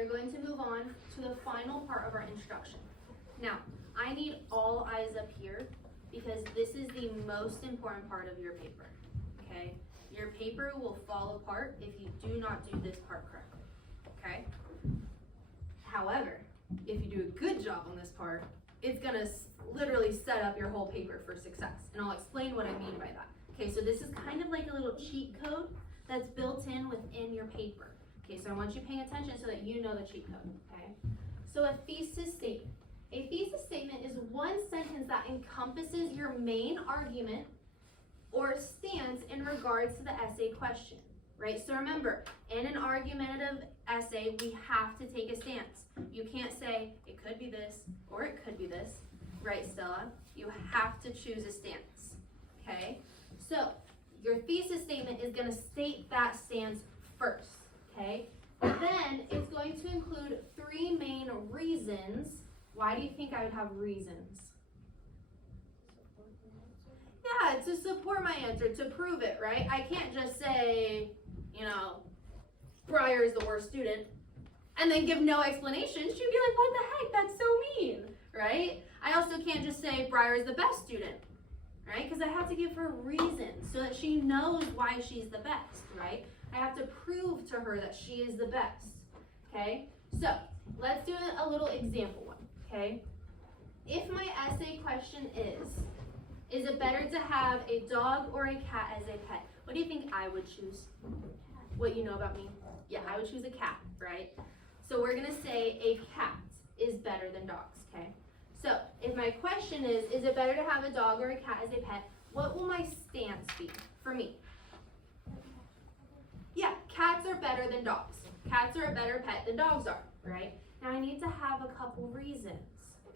are going to move on to the final part of our introduction. Now, I need all eyes up here because this is the most important part of your paper, okay? Your paper will fall apart if you do not do this part correctly, okay? However, if you do a good job on this part, it's gonna literally set up your whole paper for success. And I'll explain what I mean by that. Okay, so this is kind of like a little cheat code that's built in within your paper. Okay, so I want you paying attention so that you know the cheat code, okay? So a thesis statement. A thesis statement is one sentence that encompasses your main argument or stance in regards to the essay question, right? So remember, in an argumentative essay, we have to take a stance. You can't say, it could be this, or it could be this, right, Stella? You have to choose a stance, okay? So, your thesis statement is gonna state that stance first, okay? Then, it's going to include 3 main reasons. Why do you think I would have reasons? Yeah, to support my answer, to prove it, right? I can't just say, you know, Briar is the worst student, and then give no explanation. She'd be like, what the heck, that's so mean, right? I also can't just say Briar is the best student, right? Because I have to give her reasons so that she knows why she's the best, right? I have to prove to her that she is the best, okay? So, let's do a little example one, okay? If my essay question is it better to have a dog or a cat as a pet? What do you think I would choose? What you know about me? Yeah, I would choose a cat, right? So we're gonna say a cat is better than dogs, okay? So if my question is it better to have a dog or a cat as a pet, what will my stance be for me? Yeah, cats are better than dogs. Cats are a better pet than dogs are, right? Now I need to have a couple reasons,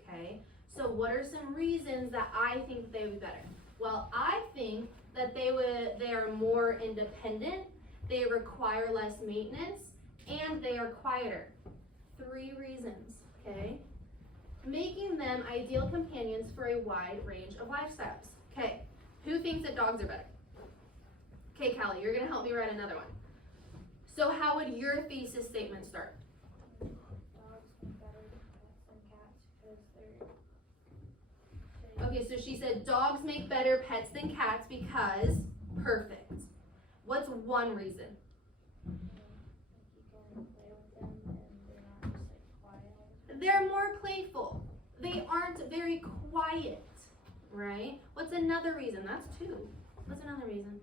okay? So what are some reasons that I think they would be better? Well, I think that they are more independent, they require less maintenance, and they are quieter. 3 reasons, okay? Making them ideal companions for a wide range of lifestyles. Okay, who thinks that dogs are better? Okay, Callie, you're gonna help me write another one. So how would your thesis statement start? Dogs are better than cats because they're... Okay, so she said dogs make better pets than cats because, perfect. What's one reason? You can play with them and they're not just like quiet. They're more playful. They aren't very quiet, right? What's another reason? That's 2. What's another reason?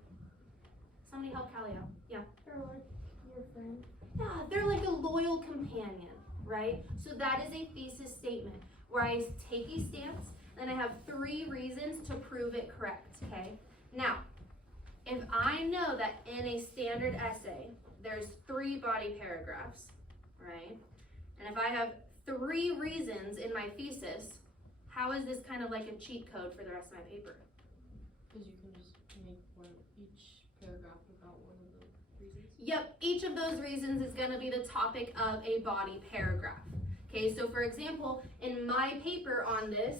Somebody help Callie out. Yeah. They're like your friend. Yeah, they're like a loyal companion, right? So that is a thesis statement where I take a stance and I have 3 reasons to prove it correct, okay? Now, if I know that in a standard essay, there's 3 body paragraphs, right? And if I have 3 reasons in my thesis, how is this kind of like a cheat code for the rest of my paper? Because you can just make each paragraph about one of the reasons. Yep, each of those reasons is gonna be the topic of a body paragraph. Okay, so for example, in my paper on this,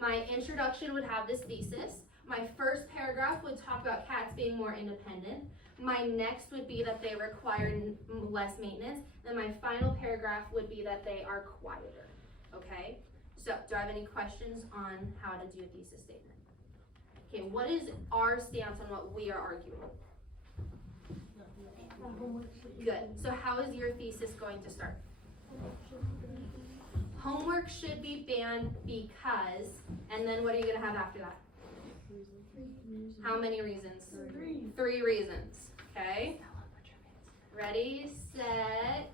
my introduction would have this thesis. My first paragraph would talk about cats being more independent. My next would be that they require less maintenance. Then my final paragraph would be that they are quieter, okay? So, do I have any questions on how to do a thesis statement? Okay, what is our stance on what we are arguing? Good. So how is your thesis going to start? Homework should be banned because, and then what are you going to have after that? How many reasons? 3 reasons. Okay. Ready, set.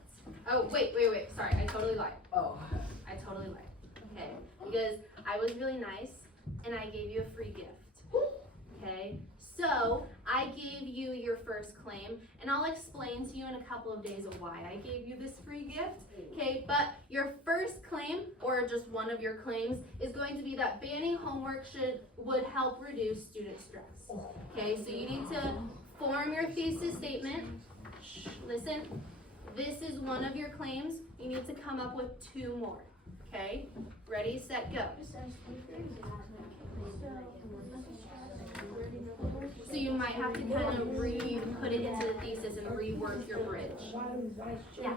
Oh, wait. Sorry, I totally lied. I totally lied. Okay. Because I was really nice and I gave you a free gift. Okay. So I gave you your first claim, and I'll explain to you in a couple of days of why I gave you this free gift. Okay, but your first claim, or just one of your claims, is going to be that banning homework would help reduce student stress. Okay, so you need to form your thesis statement. Shh, listen, this is one of your claims. You need to come up with 2 more. Okay, ready, set, go. So you might have to kind of put it into the thesis and rework your bridge. Yeah.